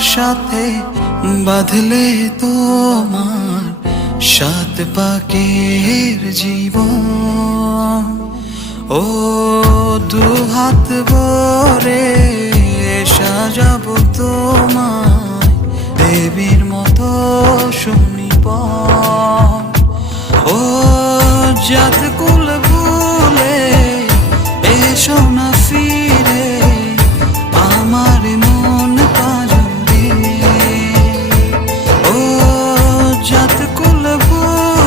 সাথে বাঁধলে তোমার সাত পাকের জীবন। ও দু হাত ভরে সাজাবো তোমায় দেবীর মতো সুনিপন। ও জাত